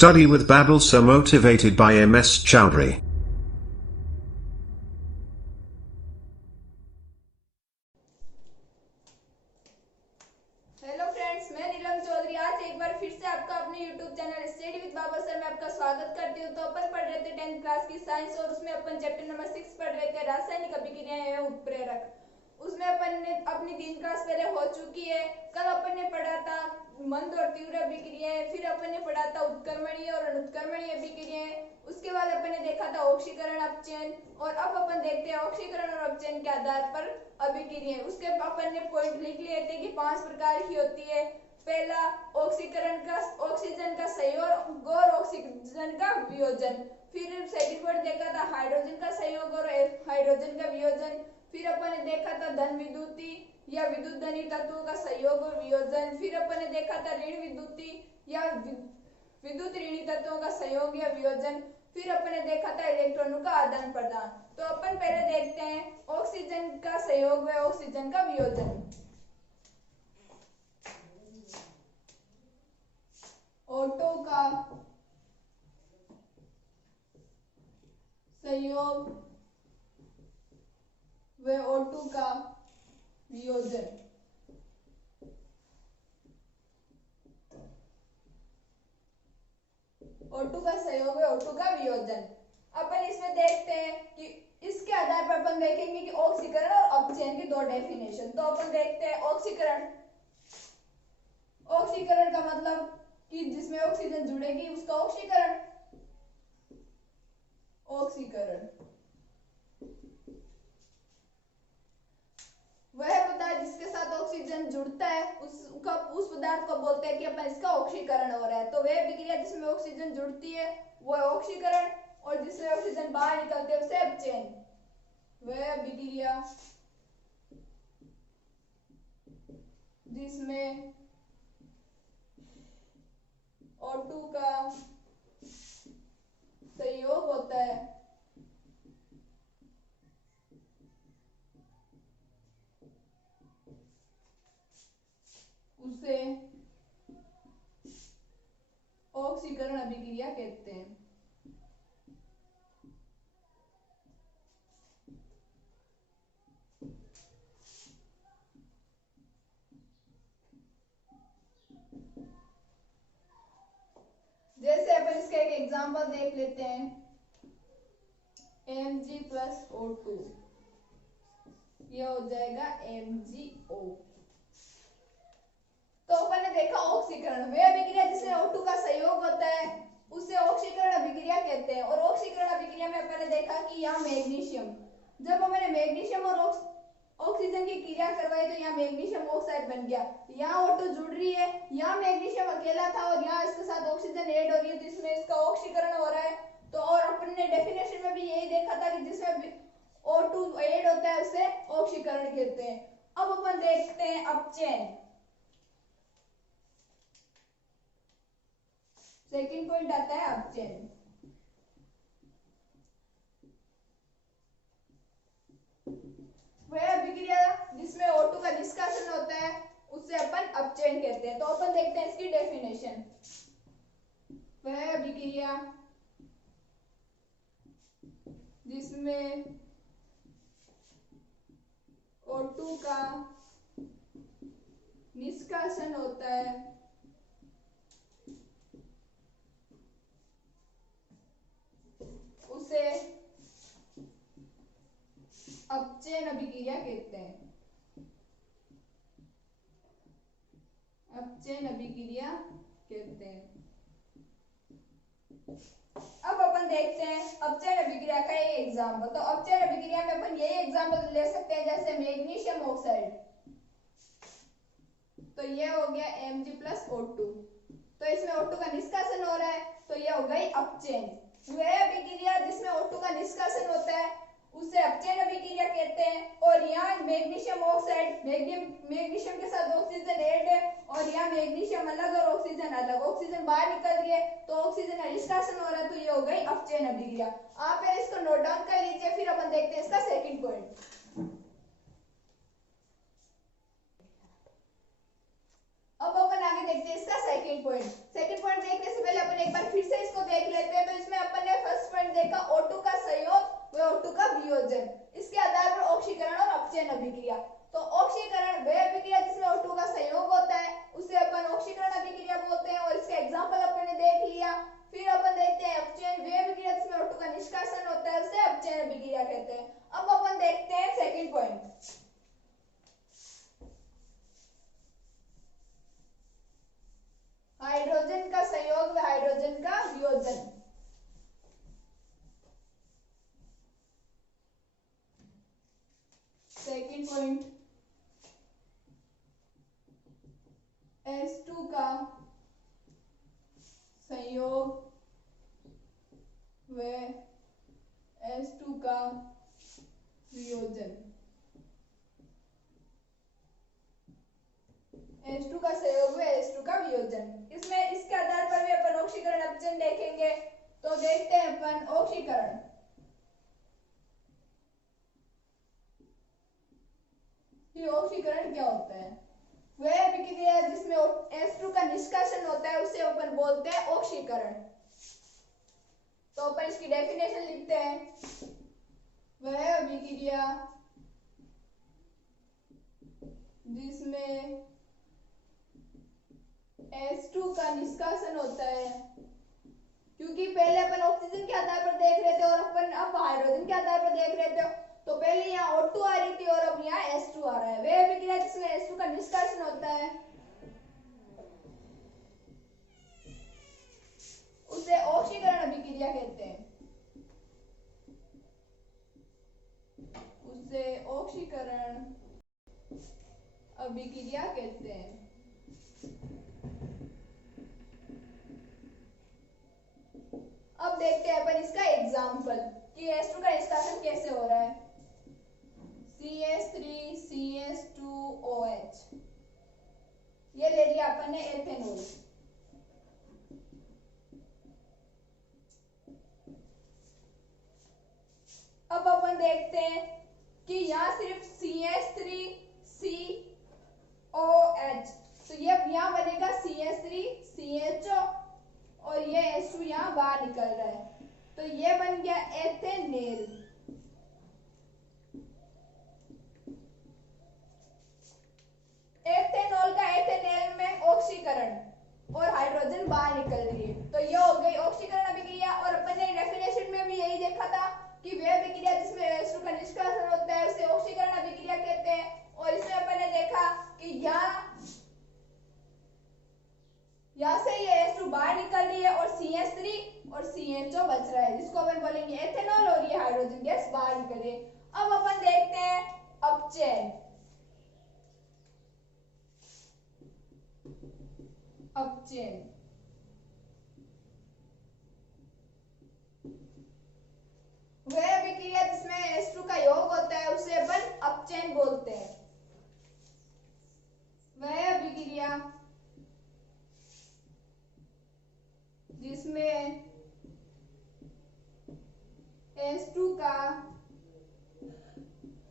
Study with Babbel, so motivated by MS Chowdhury. Hello friends, मैं नीलम चौधरी आज एक बार फिर से आपका अपने YouTube channel study with Baba sir में आपका स्वागत करती हूँ। तो अपन पढ़ रहे थे 10th क्लास की साइंस और उसमें अपन चैप्टर नंबर 6 पढ़ रहे थे रासायनिक अभिक्रियाएं एवं उत्प्रेरक। उसमें अपन ने अपनी 3 क्लास पहले हो चुकी है। कल अपन ने पढ़ा था मंद और तीव्र अभिक्रियाएं, फिर अपन ने पढ़ा था उत्क्रमणीय और अनुत्क्रमणीय अभिक्रियाएं, उसके बाद अपन ने देखा था ऑक्सीकरण अपचयन और अब अपन देखते हैं ऑक्सीकरण और अपचयन के आधार पर अभिक्रियाएं। उसके अपन ने पॉइंट लिख लिए थे कि 5 प्रकार की होती है। पहला ऑक्सीजन का संयोग और ऑक्सीजन का वियोजन। फिर सेकंड पॉइंट देखा था हाइड्रोजन का संयोग और हाइड्रोजन का वियोजन। फिर अपन ने देखा था धन विद्युती या विद्युत धनी तत्वों का संयोग और वियोजन। फिर अपन ने देखा था ऋण विद्युती या विद्युत ऋणी तत्वों का संयोग या वियोजन। फिर अपन ने देखा था इलेक्ट्रॉनों का आदान प्रदान। तो अपन पहले देखते हैं ऑक्सीजन का संयोग व ऑक्सीजन का वियोजन। O2 का संयोग व O2 का वियोजन। O2 का संयोग व O2 का वियोजन। अपन इसमें देखते हैं कि इसके आधार पर अपन देखेंगे कि ऑक्सीकरण और अपचयन की दो डेफिनेशन। तो अपन देखते हैं ऑक्सीकरण। ऑक्सीकरण का मतलब कि जिसमें ऑक्सीजन जुड़ेगी उसका ऑक्सीकरण। ऑक्सीकरण वह पदार्थ जिसके साथ ऑक्सीजन जुड़ता है उस पदार्थ को बोलते हैं कि अपन इसका ऑक्सीकरण हो रहा है। तो वह अभिक्रिया जिसमें ऑक्सीजन जुड़ती है वह ऑक्सीकरण और जिसमें ऑक्सीजन बाहर निकलते है उसे अपचयन। वह अभिक्रिया जिसमें O2 का संयोग होता है उसे ऑक्सीकरण अभिक्रिया कहते हैं। जैसे अपन इसका एक एग्जांपल देख लेते हैं Mg+O2, यह हो जाएगा MgO। तो अपन ने देखा ऑक्सीकरण वह अभिक्रिया जिसमें O2 का संयोग होता है उसे ऑक्सीकरण अभिक्रिया कहते हैं। और ऑक्सीकरण अभिक्रिया में अपन ने देखा कि यहाँ मैग्नीशियम, जब हमने मैग्नीशियम और ऑक्सीजन की क्रिया करवाई तो यहाँ मैग्नीशियम ऑक्साइड बन गया। यहाँ O2 जुड़ रही है, यहाँ मैग्नीशियम अकेला था और यहाँ इसके साथ ऑक्सीजन ऐड हो रही है तो इसमें इसका ऑक्सीकरण हो रहा है। तो और अपन ने डेफिनेशन में भी यही देखा था कि जिसमें O2 ऐड होता है उसे ऑक्सीकरण कहते हैं। अब अपन देखते हैं अपचयन। सेकंड पॉइंट आता है अपचयन। वह अभिक्रिया जिसमें O2 का निष्कासन होता है उससे अपन अपचयन कहते हैं। तो अपन देखते हैं इसकी डेफिनेशन। वह अभिक्रिया जिसमें O2 का निष्कासन होता है उसे अपचयन अभिक्रिया कहते हैं। अपचयन अभिक्रिया कहते हैं। अब अपन देखते हैं अपचयन अभिक्रिया का एक एग्जांपल। तो अपचयन अभिक्रिया में अपन यही एग्जांपल ले सकते हैं जैसे मैग्नीशियम ऑक्साइड। तो ये हो गया Mg+O2। तो इसमें O2 का निष्कासन हो रहा है तो ये हो गई अपचयन। वह अभिक्रिया जिसमें O2 का निष्कासन होता है उसे अपचयन अभिक्रिया कहते हैं। और यहाँ मैग्नीशियम ऑक्साइड, मैग्नीशियम के साथ ऑक्सीजन ऐड है और यहाँ मैग्नीशियम अलग और ऑक्सीजन अलग, ऑक्सीजन बाहर निकल रही है तो ऑक्सीजन का निष्कासन हो रहा है तो ये हो गई अपचयन अभिक्रिया। आप इसको नोट डाउन कर लीजिए। फिर अपन देखते हैं इसका सेकंड पॉइंट। अब अपन आगे देखते हैं इसका सेकंड पॉइंट। सेकंड पॉइंट देखने से पहले अपन एक बार फिर से वियोजन, इसके आधार पर ऑक्सीकरण और अपचयन अभिक्रिया। तो ऑक्सीकरण वह अभिक्रिया जिसमें O2 का संयोग होता है उसे अपन ऑक्सीकरण अभिक्रिया बोलते हैं और इसका एग्जांपल अपन ने देख लिया। फिर अपन देखते हैं अपचयन, वह अभिक्रिया जिसमें O2 का निष्कासन होता है उसे अपचयन अभिक्रिया कहते हैं। अब अपन देखते हैं सेकंड पॉइंट, हाइड्रोजन का संयोग व हाइड्रोजन का वियोजन। सेकंड पॉइंट, H2 का संयोग व H2 का वियोजन। H2 का संयोग व H2 का वियोजन, इसमें इसके आधार पर भी अपन ऑक्सीकरण अपचयन देखेंगे। तो देखते हैं अपन ऑक्सीकरण। ये ऑक्सीकरण क्या होता है? वह अभिक्रिया जिसमें H2 का निष्कासन होता है उसे अपन बोलते हैं ऑक्सीकरण। तो अपन इसकी डेफिनेशन लिखते हैं, वह अभिक्रिया जिसमें H2 का निष्कासन होता है, क्योंकि पहले अपन ऑक्सीजन के आधार पर देख रहे थे और अपन अब हाइड्रोजन के आधार पर देख रहे थे, तो पहले यहाँ O2 आ रही थी और अब यहाँ H2 आ रहा है। वह अभिक्रिया जिसमें H2 का निष्कासन होता है उसे ऑक्सीकरण अभिक्रिया कहते हैं, उसे ऑक्सीकरण अभिक्रिया कहते हैं। अब देखते हैं अपन इसका एग्जांपल कि H2 का निष्कासन कैसे हो रहा है। CH3CH2OH, ये ले लिया अपन ने एथेनॉल। अब अपन देखते हैं कि यहाँ सिर्फ CH3COH, तो ये यहाँ बनेगा CH3CHO और ये H2 यहाँ बाहर निकल रहा है, तो ये बन गया एथेनेल। एथेनॉल का एथेनेल में ऑक्सीकरण और हाइड्रोजन बाहर निकल रही है, तो ये हो गई ऑक्सीकरण अभिक्रिया। और अपन ने डेफिनेशन में भी यही देखा था कि वह अभिक्रिया जिसमें H2 का निष्कासन होता है उसे ऑक्सीकरण अभिक्रिया कहते हैं। और इसमें अपन ने देखा कि यहाँ से ये H2 बाहर निकल रही है और CH3 और CHO बच रहा है, जिसको अपन बोलेंगे एथेनॉल, और ये हाइड्रोजन गैस बाहर निकल रही है। अब अपन देखते हैं अपचयन। अपचयन वह अभिक्रिया जिसमें H2 का योग होता है उसे अपन अपचयन बोलते हैं। वह अभिक्रिया जिसमें H2 का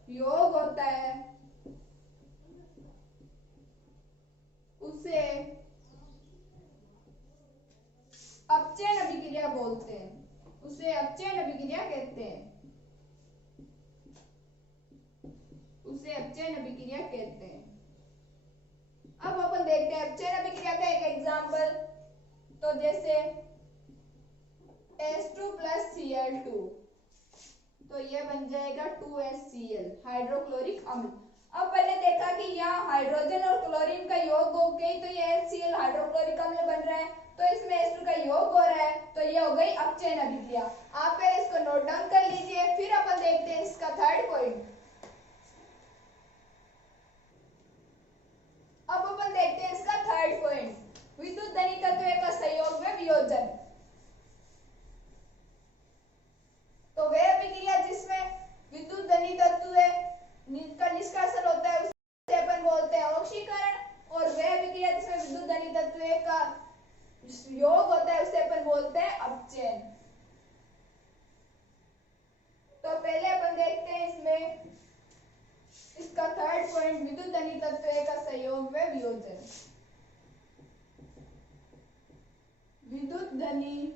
योग होता है उसे अपचयन अभिक्रिया बोलते हैं, उसे अपचयन अभिक्रिया कहते हैं, उसे अपचयन अभिक्रिया कहते हैं। अब अपन देखते हैं अपचयन अभिक्रिया का एक एग्जांपल। तो जैसे H2 + Cl2, तो ये बन जाएगा 2HCl, हाइड्रोक्लोरिक अम्ल। अब पहले देखा कि यहाँ हाइड्रोजन और क्लोरीन का योग हो गई, तो ये HCl हाइड्रोक्लोरिक अम्ल बन रहा है, तो इसमें H2 का योग हो रहा है, तो ये हो गई अपचयन अभिक्रिया। आप पहले इसको नोट डाउन कर लीजिए। फिर अपन देखते हैं इसका थर्ड पॉइंट। अब अपन देखते हैं इसका थर्ड पॉइंट, विद्युत धनी तत्व का संयोग में वियोजन। तो वह अभिक्रिया जिसमें विद्युत धनी तत्व का निष्कासन होता है उसे अपन बोलते हैं ऑक्सीकरण, और वह अभिक्रिया जिसमें विद्युत धनी तत्व का योग होता है उसे अपन बोलते हैं अपचयन। तो पहले अपन देखते हैं इसमें इसका थर्ड पॉइंट, विद्युत धनी तत्व का संयोग व वियोजन। विद्युत धनी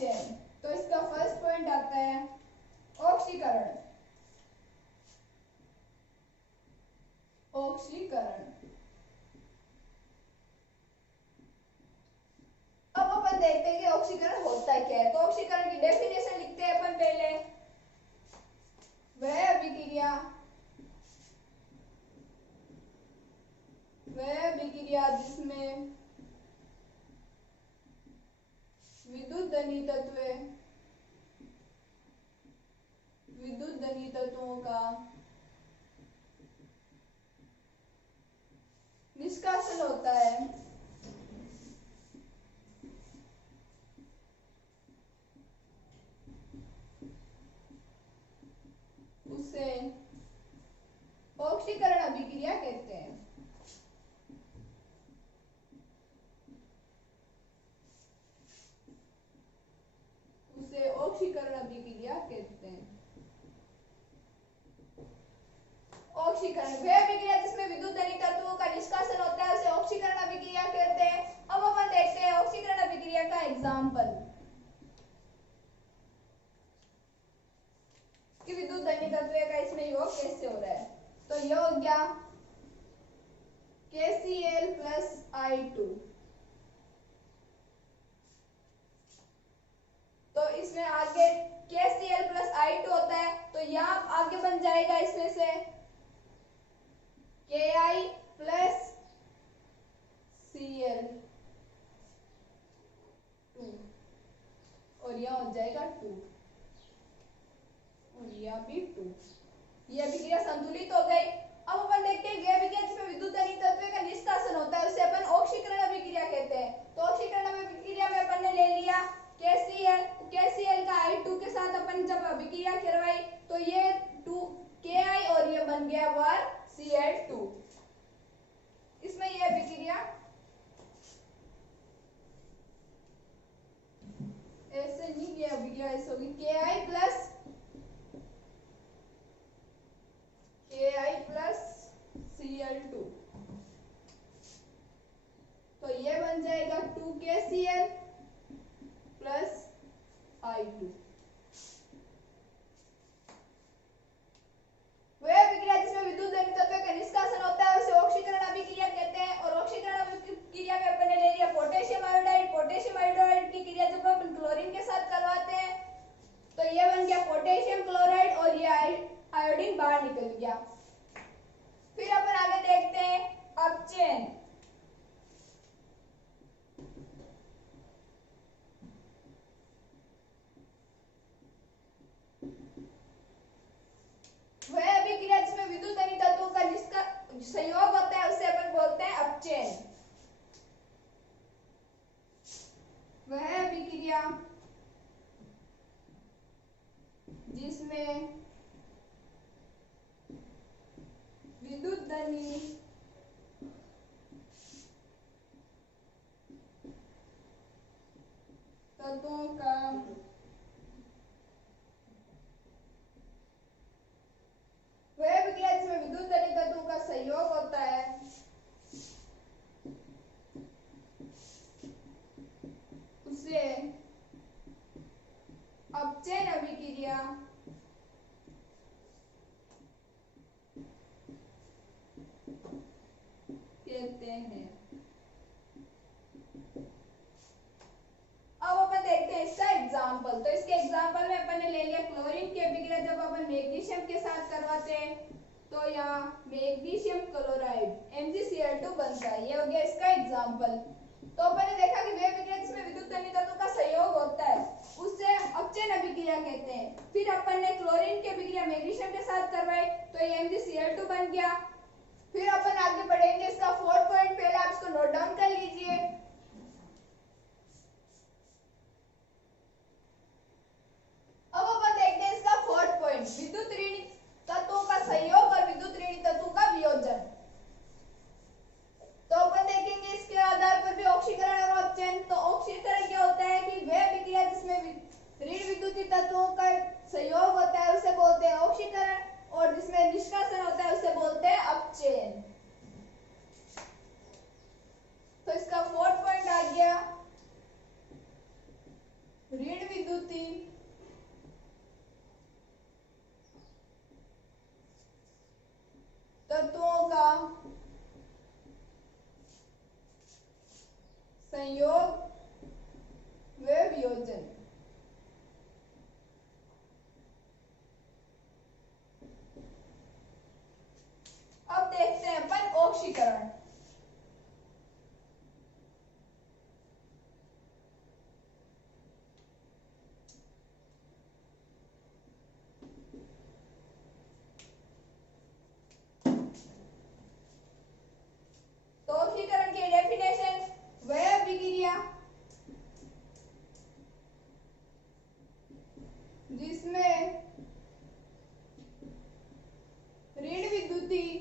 अपचयन। तो इसका फर्स्ट पॉइंट आता है ऑक्सीकरण। ऑक्सीकरण। अब अपन देखते हैं कि ऑक्सीकरण होता क्या है। तो ऑक्सीकरण की डेफिनेशन लिखते हैं अपन पहले। वह अभिक्रिया जिसमें विद्युत धनी तत्वों का निष्कासन होता है, उसे ऑक्सीकरण अभिक्रिया कहते हैं। उसे ऑक्सीकरण अभिक्रिया कहते हैं। ऑक्सीकरण वह अभिक्रिया जिसमें विद्युत धनी तत्वों का निष्कासन होता है, उसे ऑक्सीकरण अभिक्रिया कहते हैं। अब अपन देखते हैं ऑक्सीकरण अभिक्रिया का एग्जाम्पल कि विद्युत धनी तत्व का इसमें योग कैसे हो रहा है। तो यह हो गया KCl प्लस I2। तो इसमें आगे KCl प्लस I2 होता है, तो यहाँ आगे बन जाएगा इसमें से Ki प्लस Cl2 और यह हो जाएगा 2 और यह भी 2। यह अभिक्रिया संतुलित हो गई। अब अपन देखते हैं यह अभिक्रिया जिसमें विद्युत धनी तत्व का निष्कासन होता है, उसे अपन ऑक्सीकरण अभिक्रिया कहते हैं। तो ऑक्सीकरण अभिक्रिया में अपन ने ले लिया KCl, KCl का I2 के साथ अपन जब अभिक्रिया करवाई तो ये 2 Ki और ये बन गया 1 Cl2। इसमें यह अभिक्रिया ऐसे नहीं, ये अभिक्रिया ऐसे होगी Ki प्लस Cl2। तो ये बन जाएगा 2 KCl प्लस I2। वह अभिक्रिया जिसमें विद्युत धनी तत्व का निष्कासन होता है, उसे ऑक्सीकरण अभिक्रिया कहते हैं। और ऑक्सीकरण अभिक्रिया में अपन ने ले लिया पोटेशियम आयोडाइड। पोटेशियम आयोडाइड की क्रिया जब अपन क्लोरीन के साथ करवाते हैं तो ये बन गया पोटेशियम क्लोराइड और ये आयोडीन बाहर निकल गया। फिर अपन आगे देखते हैं अपचयन। वह अभिक्रिया जिसमें विद्युत धनी तत्वों का संयोग होता है, उसे अपन बोलते हैं अपचयन। वह अभिक्रिया जिसमें विद्युत धनी तत्वों का वह अभिक्रिया जिसमें विद्युत धनी तत्वों का संयोग होता है, उसे अपचयन अभिक्रिया कहते हैं। अब अपन देखते हैं इसका एग्जाम्पल। तो इसके एग्जाम्पल में अपन ने ले लिया क्लोरीन की अभिक्रिया जब अपन मैग्नीशियम के साथ करवाते हैं तो यहाँ मैग्नीशियम क्लोराइड MgCl2 बनता है। ये हो गया इसका एग्जाम्पल। तो अपन ने देखा कि वह अभिक्रिया जिसमें विद्युत धनी तत्वों का संयोग होता है, उससे अपचयन अभिक्रिया कहते हैं। फिर अपन ने क्लोरीन की अभिक्रिया मैग्नीशियम के साथ करवाई तो ये MgCl2 बन गया। फिर अपन आगे बढ़ेंगे। इसका 4th पॉइंट पहले आप इसको नोट डाउन कर लीजिए। अब अपन देखते हैं इसका 4th पॉइंट, विद्युत ऋण तत्वों का संयोग और विद्युत ऋण तत्वों का वियोजन। तो अपन देखेंगे इसके आधार पर भी ऑक्सीकरण और अपचयन। तो ऑक्सीकरण क्या होता है कि वह अभिक्रिया जिसमें ऋण विद्युतीय तत्वों का संयोग होता है, उसे बोलते हैं ऑक्सीकरण। और जिसमें निष्कासन होता है, उसे बोलते हैं अपचयन। तो इसका 4th पॉइंट आ गया ऋण विद्युतीय तत्वों का संयोग व वियोजन। अब देखते हैं अपन ऑक्सीकरण। तो ऑक्सीकरण की डेफिनेशन, वह अभिक्रिया जिसमें ऋण विद्युतीय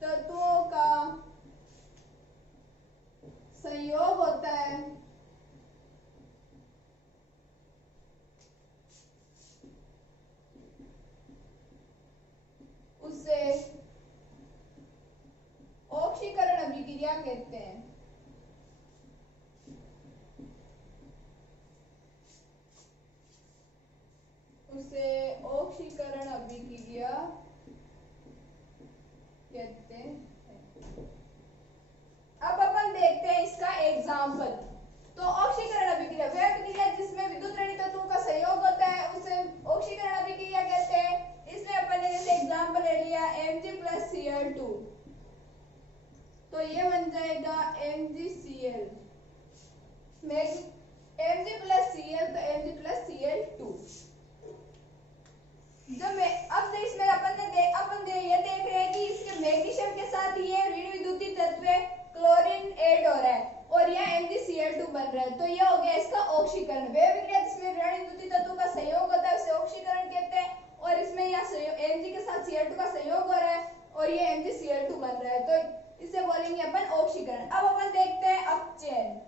तत्वों का संयोग होता है, उसे ऑक्सीकरण अभिक्रिया कहते हैं। उसे ऑक्सीकरण अभिक्रिया कहते हैं। अब अपन देखते हैं इसका एग्जाम्पल। तो ऑक्सीकरण अभिक्रिया, वह अभिक्रिया जिसमें विद्युत ऋणात्मक तत्वों का संयोग होता है उसे ऑक्सीकरण अभिक्रिया कहते हैं। इसमें अपन ने जैसे एग्जाम्पल ले लिया Mg+Cl2, तो ये बन जाएगा MgCl, Mg+Cl तो Mg+Cl2। जब अब इसमें ये देख रहे हैं कि इसके मैग्नीशियम के साथ ये ऋण विद्युतीय तत्व क्लोरीन ऐड हो रहा है और यह MgCl2 बन रहा है, तो ये हो गया इसका ऑक्सीकरण। वह अभिक्रिया जिसमें ऋण विद्युतीय तत्वों का संयोग होता है उसे ऑक्सीकरण कहते हैं, और इसमें यहाँ Mg के साथ Cl2 का संयोग हो रहा है और ये MgCl2 बन रहा है, तो इसे बोलेंगे अपन ऑक्सीकरण। अब अपन देखते हैं अपचयन।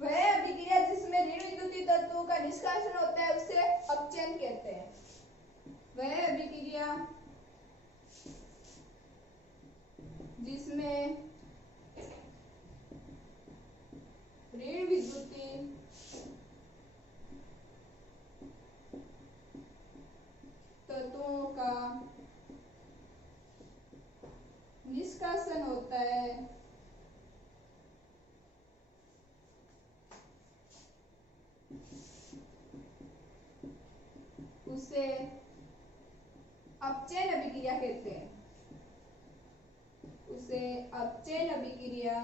वह अभिक्रिया जिसमें ऋण विद्युतीय तत्वों का निष्कासन होता है उसे अपचयन कहते हैं। वह अभिक्रिया जिसमें ऋण विद्युतीय तत्वों का निष्कासन होता है उसे अपचयन अभिक्रिया कहते हैं। उसे अपचयन अभिक्रिया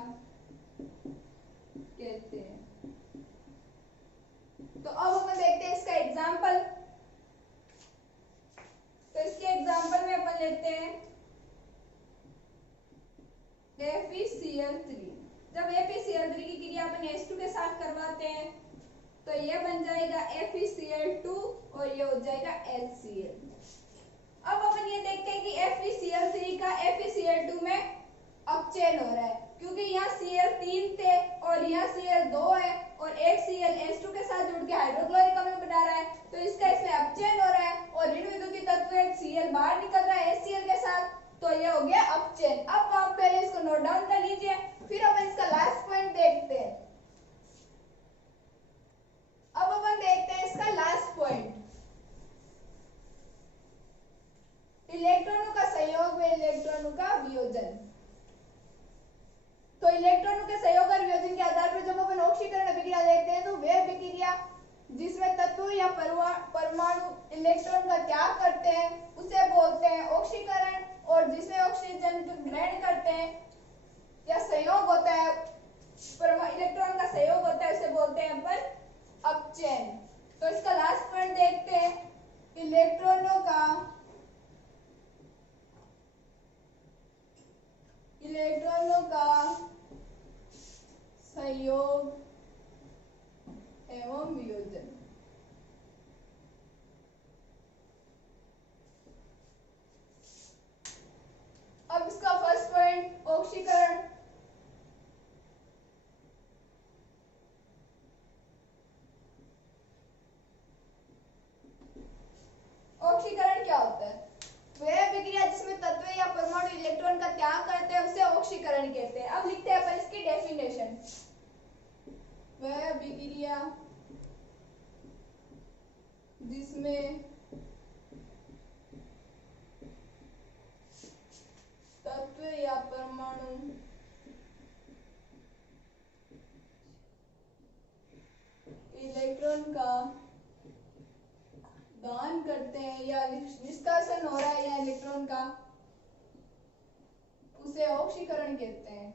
कहते हैं। तो अब अपन देखते हैं इसका एग्जाम्पल। तो इसके एग्जाम्पल में अपन लेते हैं FeCl3। जब FeCl3 की क्रिया अपन H2 के साथ करवाते हैं तो ये बन जाएगा FeCl2 और ये हो जाएगा HCl। अब अपन ये देखते हैं कि FeCl3 का FeCl2 में अपचयन हो रहा है, क्योंकि यहाँ Cl3 थे और यहाँ Cl2 है और एक Cl H2 के साथ जुड़ के हाइड्रोक्लोरिक अम्ल बना रहा है, तो इसका इसमें अपचयन हो रहा है और ऋण विद्युतीय तत्व एक Cl बाहर निकल रहा है HCl के साथ, तो ये हो गया अपचयन। अब आप पहले इसको नोट डाउन कर लीजिए, फिर अपन इसका लास्ट पॉइंट देखते हैं। अब अपन देखते हैं इसका लास्ट पॉइंट, इलेक्ट्रॉनों का संयोग व इलेक्ट्रॉनों का वियोजन। तो इलेक्ट्रॉनों के संयोग और वियोजन के आधार पर जब अपन ऑक्सीकरण अभिक्रिया देखते हैं तो वह अभिक्रिया जिसमें तत्व या परमाणु इलेक्ट्रॉन का त्याग करते हैं उसे बोलते हैं ऑक्सीकरण, और जिसमें ऑक्सीजन ग्रहण करते हैं या संयोग होता है, इलेक्ट्रॉन का संयोग होता है, उसे बोलते हैं अपन अपचयन। तो इसका लास्ट पॉइंट देखते हैं, इलेक्ट्रॉनों का संयोग एवं वियोजन। अब इसका फर्स्ट पॉइंट ऑक्सीकरण। अभिक्रिया जिसमें तत्व या परमाणु इलेक्ट्रॉन का दान करते हैं या निष्कासन हो रहा है या इलेक्ट्रॉन का, उसे ऑक्सीकरण कहते हैं।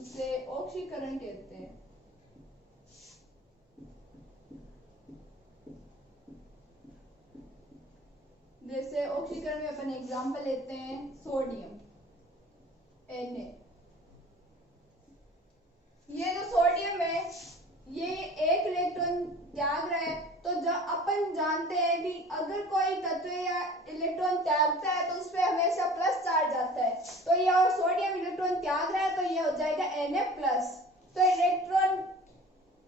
उसे ऑक्सीकरण कहते हैं। जैसे ऑक्सीकरण में अपन एग्जांपल लेते हैं सोडियम Na। ये जो सोडियम है ये एक इलेक्ट्रॉन त्याग रहा है, तो जब अपन जानते हैं कि अगर कोई तत्व या इलेक्ट्रॉन त्यागता है तो उस पर हमेशा प्लस चार्ज आता है, तो ये और सोडियम इलेक्ट्रॉन त्याग रहा है तो ये हो जाएगा Na+। तो इलेक्ट्रॉन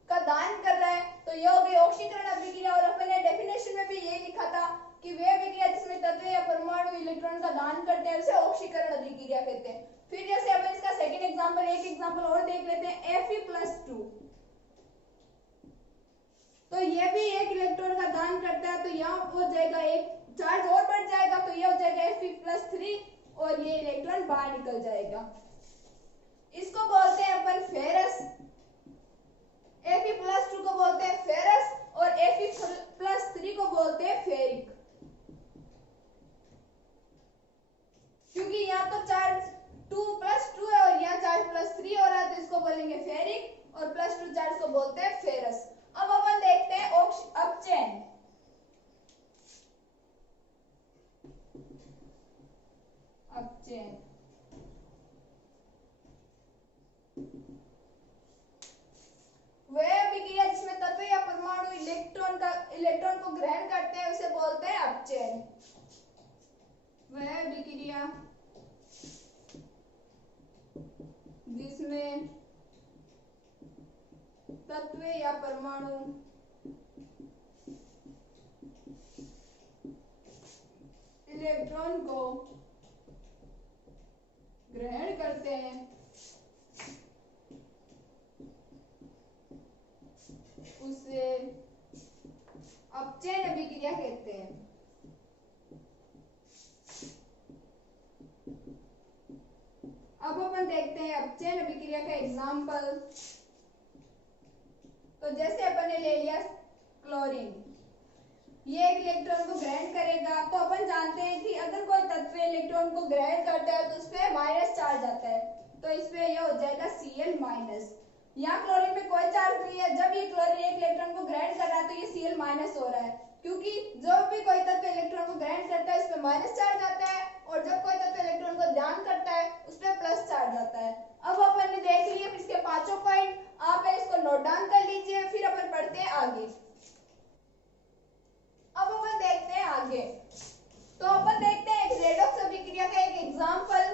का दान कर रहा है तो ये हो गई ऑक्सीकरण अभिक्रिया। और अपन ने डेफिनेशन में भी ये लिखा था कि वे अभिक्रिया जिसमें तत्व या परमाणु इलेक्ट्रॉन का दान करते हैं उसे ऑक्सीकरण अभिक्रिया कहते हैं। फिर जैसे अपन इसका सेकंड एग्जांपल, एक एग्जांपल और देख लेते हैं Fe+2। तो ये भी एक इलेक्ट्रॉन का दान करता है, तो यहाँ हो जाएगा एक चार्ज और बढ़ जाएगा, तो ये हो जाएगा Fe+3 और ये इलेक्ट्रॉन बाहर निकल जाएगा। इसको बोलते हैं अपन फेरस। Fe+2 को बोलते हैं फेरस और Fe+3 को बोलते हैं फेरिक। क्योंकि यहाँ तो चार्ज 2+2 है और यहाँ चार्ज +3 हो रहा है, तो इसको बोलेंगे फेरिक और +2 चार्ज को बोलते हैं फेरस। अब अपन देखते हैं अपचयन। अपचयन वह अभिक्रिया जिसमें तत्व या परमाणु इलेक्ट्रॉन को ग्रहण करते हैं उसे बोलते हैं अपचयन। वह अभिक्रिया जिसमें तत्व या परमाणु इलेक्ट्रॉन को ग्रहण करते हैं उसे अपचयन अभिक्रिया कहते हैं। अब अपन देखते हैं अपचयन अभिक्रिया का एग्जाम्पल। तो जैसे अपन ने ले लिया क्लोरीन, ये एक इलेक्ट्रॉन को ग्रहण करेगा, तो अपन जानते हैं कि अगर कोई तत्व इलेक्ट्रॉन को ग्रहण करता है तो उस पर माइनस चार्ज आता है, तो इस पे यह हो जाएगा Cl-। यहाँ क्लोरीन में कोई चार्ज नहीं है, जब ये क्लोरीन एक इलेक्ट्रॉन को ग्रहण कर रहा है तो ये Cl- हो रहा है, क्योंकि जब भी कोई तत्व इलेक्ट्रॉन को ग्रहण करता है उस पर माइनस चार्ज आता है और जब कोई तत्व इलेक्ट्रॉन को दान करता है उस पर प्लस चार्ज आता है। अब अपन ने देख लिया इसके पांचों पॉइंट, आप इसको नोट डाउन कर लीजिए, फिर अपन पढ़ते हैं आगे। अब अपन देखते हैं आगे, तो अपन देखते हैं एक रेडॉक्स अभिक्रिया का एक एग्जांपल।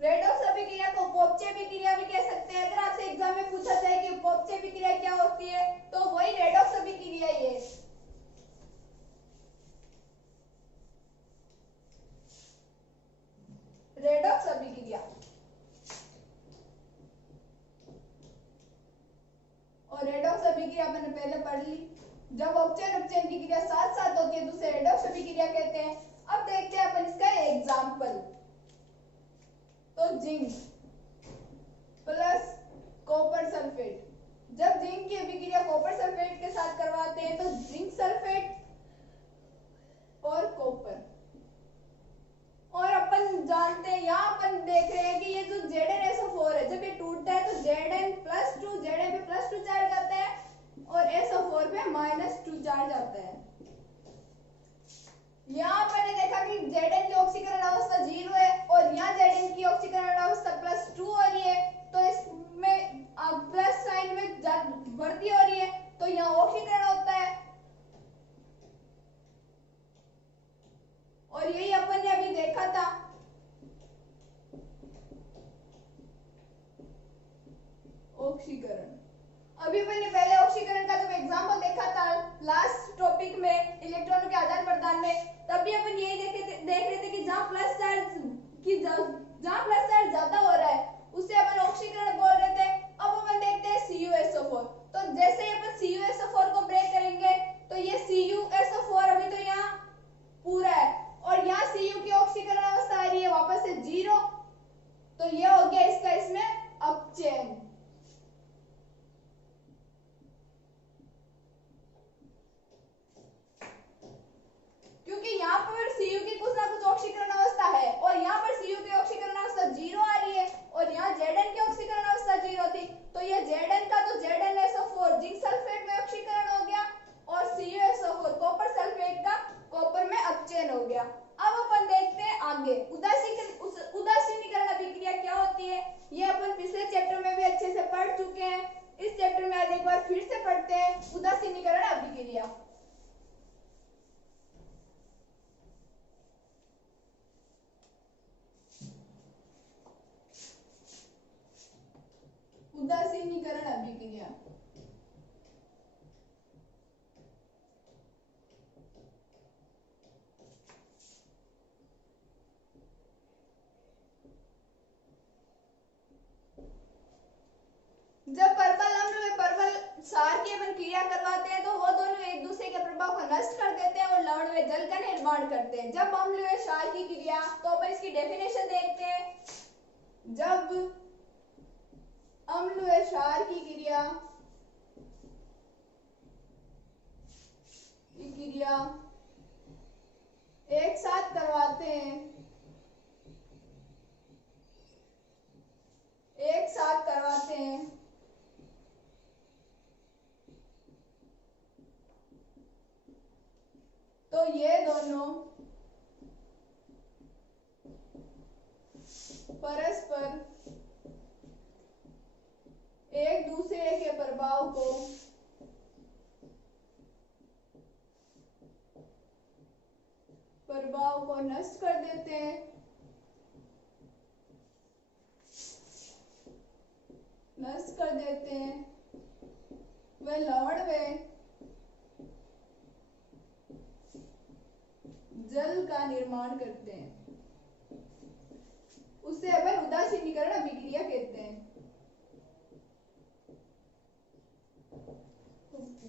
रेडॉक्स अभिक्रिया को उपचय अभिक्रिया भी कह सकते हैं। अगर आपसे एग्जाम में पूछा जाए कि उपचय अभिक्रिया क्या होती है तो वही रेडॉक्स अभिक्रिया ही है। रेडॉक्स अभिक्रिया और रेडॉक्स अभिक्रिया मैंने पहले पढ़ ली। जब उपचयन उपचयन की क्रिया साथ साथ होती है तो उसे रेडॉक्स अभिक्रिया कहते हैं। अब देखते हैं अपन इसका एग्जांपल। तो जिंक प्लस कॉपर सल्फेट, जब जिंक की अभिक्रिया कॉपर सल्फेट के साथ करवाते हैं तो जिंक सल्फेट और कॉपर। और अपन जानते हैं, यहाँ अपन देख रहे हैं कि ये जो ZnSO4 है, जब ये टूटता है तो Zn+2 Zn पे +2 चार्ज आता है और SO4 पे -2 चार्ज आता है। यहाँ अपन ने देखा कि Zn की ऑक्सीकरण अवस्था 0 है और यहाँ Zn की ऑक्सीकरण अवस्था +2 हो रही है, तो इसमें प्लस साइन में बढ़ती हो रही है, तो यहाँ ऑक्सीकरण होता है। और यही अपन ने अभी देखा था, ऑक्सीकरण। अभी अपन ने पहले ऑक्सीकरण का जब एग्जांपल देखा था लास्ट टॉपिक में इलेक्ट्रॉनों के आदान प्रदान में, तब भी अपन यही देख रहे थे कि जहां प्लस चार्ज ज्यादा हो रहा है उस पढ़ते हैं उदासीनीकरण अभिक्रिया। उदासीनीकरण अभिक्रिया जब परवल अम्ल में परवल क्षार की अपन क्रिया करवाते हैं तो वो दोनों एक दूसरे के प्रभाव को नष्ट कर देते हैं और लवण में जल का निर्माण करते हैं। जब अम्ल में क्षार की क्रिया, तो अपन इसकी डेफिनेशन देखते हैं। जब अम्ल में क्षार की क्रिया एक साथ करवाते हैं, तो ये दोनों परस्पर एक दूसरे के प्रभाव को नष्ट कर देते हैं। वे लवण में जल का निर्माण करते हैं। उसे अपन उदासीनीकरण अभिक्रिया कहते हैं।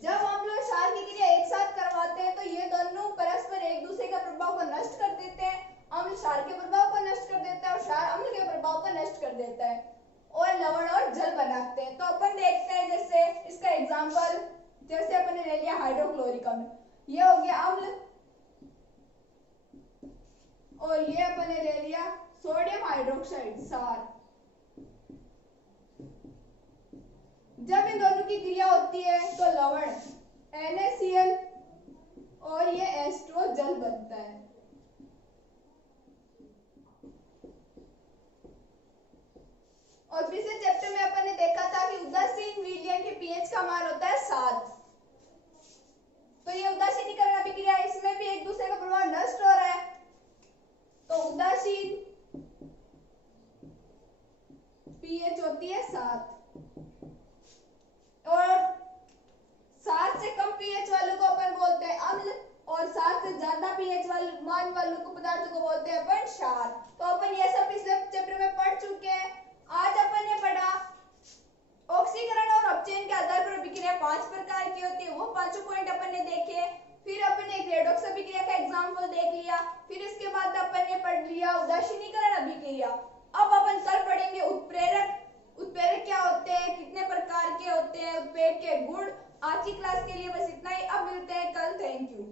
जब हम लोग क्षार की क्रिया एक साथ करवाते हैं तो ये दोनों परस्पर एक दूसरे का प्रभाव को नष्ट कर देते हैं। अम्ल क्षार के प्रभाव को नष्ट कर देता है और क्षार अम्ल के प्रभाव को नष्ट कर देता है और लवण और जल बनाते हैं। तो अपन देखते हैं, जैसे इसका एग्जांपल, जैसे अपन ने ले लिया हाइड्रोक्लोरिक अम्ल, ये हो गया अम्ल, और ये अपन ने ले लिया सोडियम हाइड्रोक्साइड क्षार। जब इन दोनों की क्रिया होती है तो लवण NaCl और ये H2O जल बनता है। और पिछले चैप्टर में अपन ने देखा था कि उदासीन विलयन के पीएच का मान होता है 7। तो ये उदासीनीकरण अभिक्रिया, इसमें भी एक दूसरे का प्रभाव नष्ट हो रहा है। तो उदासीन पीएच होती है 7 और 7 से कम पीएच वालों को अपन बोलते हैं अम्ल और 7 से ज्यादा पीएच मान वालों को पदार्थों को बोलते हैं अपन क्षार। तो अपन ये सब पिछले चैप्टर में पढ़ चुके हैं। आज अपन ने पढ़ा ऑक्सीकरण और अपचयन के आधार पर अभिक्रिया 5 प्रकार की होती है, वो पांचों पॉइंट अपन ने देखे। फिर अपन ने रेडॉक्स अभिक्रिया का एग्जांपल देख लिया। फिर इसके बाद अपन ने पढ़ लिया उदासीनीकरण अभिक्रिया। अब अपन कल पढ़ेंगे उत्प्रेरक। उत्प्रेरक क्या होते हैं, कितने प्रकार के होते हैं, उत्प्रेरक के गुण। आज की क्लास के लिए बस इतना ही। अब मिलते हैं कल। Thank you.